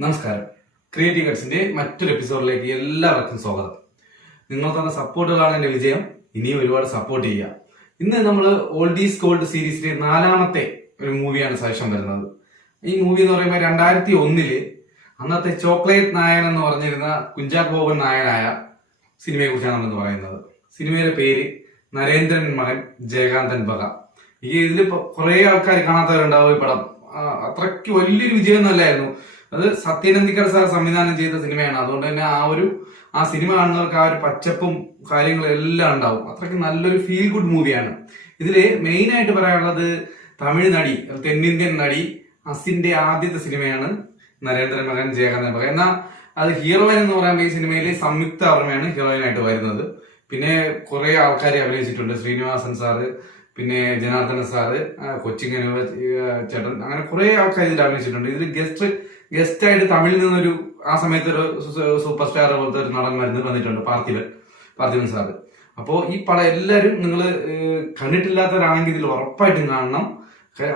നമസ്കാരം. ക്രിയേറ്റീവ് കട്സിന്റെ മറ്റൊരു എപ്പിസോഡിലേക്ക് എല്ലാവർക്കും സ്വാഗതം. നിങ്ങൾ തന്ന സപ്പോർട്ടുകളാണ് എന്റെ വിജയം. ഇനിയും ഒരുപാട് സപ്പോർട്ട് ചെയ്യുക. ഇന്ന് നമ്മൾ ഓൾഡ് ഈസ് ഗോൾഡ് സീരീസിലെ 4ാമത്തെ ഒരു മൂവിയാണ് സജഷൻ വരുന്നത്. ഈ മൂവി എന്ന് പറയുമ്പോൾ 2001 അന്നത്തെ ചോക്ലേറ്റ് നായകൻ എന്ന് പറഞ്ഞിരുന്ന കുഞ്ചാക്കോ ബോബൻ നായകനായ സിനിമയെ കുറിച്ചാണ് നമ്മൾ പറയുന്നത്. സിനിമയുടെ പേര് നരേന്ദ്രൻ മകൻ ജയകാന്തൻ ബക. ഈ ഇതിൽ കുറെ ആൾക്കാർ കാണാത്തവരുണ്ടാവും. ഈ പടം അത്രയ്ക്ക് വലിയൊരു വിജയം നല്ലായിരുന്നു. അത് സത്യനന്ദിക്കർ സാർ സംവിധാനം ചെയ്ത സിനിമയാണ്. അതുകൊണ്ട് തന്നെ ആ സിനിമ കാണുന്നവർക്ക് ആ ഒരു പച്ചപ്പും കാര്യങ്ങളും എല്ലാം ഉണ്ടാവും. അത്രയ്ക്ക് നല്ലൊരു ഫീൽ ഗുഡ് മൂവിയാണ്. ഇതില് മെയിൻ ആയിട്ട് പറയാനുള്ളത് തമിഴ് നടി, തെന്നിന്ത്യൻ നടി അസിന്റെ ആദ്യത്തെ സിനിമയാണ് നരേന്ദ്രൻ മകൻ ജയകാന്തൻ ബക. എന്നാൽ അത് ഹീറോയിൻ എന്ന് പറയുമ്പോൾ ഈ സിനിമയിൽ സംയുക്ത വർമ്മയാണ് ഹീറോയിനായിട്ട് വരുന്നത്. പിന്നെ കുറെ ആൾക്കാരെ അഭിനയിച്ചിട്ടുണ്ട്. ശ്രീനിവാസൻ സാറ്, പിന്നെ ജനാർദ്ദന സാറ്, കൊച്ചിങ്ങ ചേട്ടൻ, അങ്ങനെ കുറെ ആൾക്കാർ ഇതിൽ അഭിനയിച്ചിട്ടുണ്ട്. ഇതിൽ ഗസ്റ്റ് ആയിട്ട് തമിഴിൽ നിന്നൊരു ആ സമയത്ത് ഒരു സൂപ്പർ സ്റ്റാർ പോലത്തെ ഒരു നടൻ വന്നിട്ടുണ്ട്, പാർത്ഥിവൻ സാറ്. അപ്പോ ഈ പടം എല്ലാവരും നിങ്ങൾ കണ്ടിട്ടില്ലാത്തവരാണെങ്കിൽ ഇതിൽ ഉറപ്പായിട്ടും കാണണം.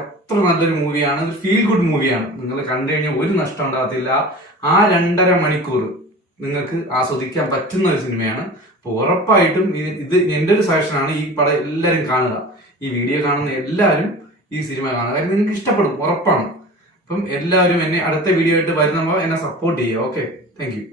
അത്ര നല്ലൊരു മൂവിയാണ്. ഒരു ഫീൽ ഗുഡ് മൂവിയാണ്. നിങ്ങൾ കണ്ടു കഴിഞ്ഞാൽ ഒരു നഷ്ടം ഉണ്ടാകത്തില്ല. ആ 2.5 മണിക്കൂർ നിങ്ങൾക്ക് ആസ്വദിക്കാൻ പറ്റുന്ന ഒരു സിനിമയാണ്. അപ്പൊ ഉറപ്പായിട്ടും ഇത് എന്റെ ഒരു സജഷനാണ്. ഈ പടം എല്ലാവരും കാണുക. ഈ വീഡിയോ കാണുന്ന എല്ലാവരും ഈ സിനിമ കാണുക. കാര്യം നിങ്ങൾക്ക് ഇഷ്ടപ്പെടും, ഉറപ്പാണ്. അപ്പം എല്ലാവരും എന്നെ അടുത്ത വീഡിയോ ആയിട്ട് വരുന്നപ്പോൾ എന്നെ സപ്പോർട്ട് ചെയ്യുക. Okay, thank you.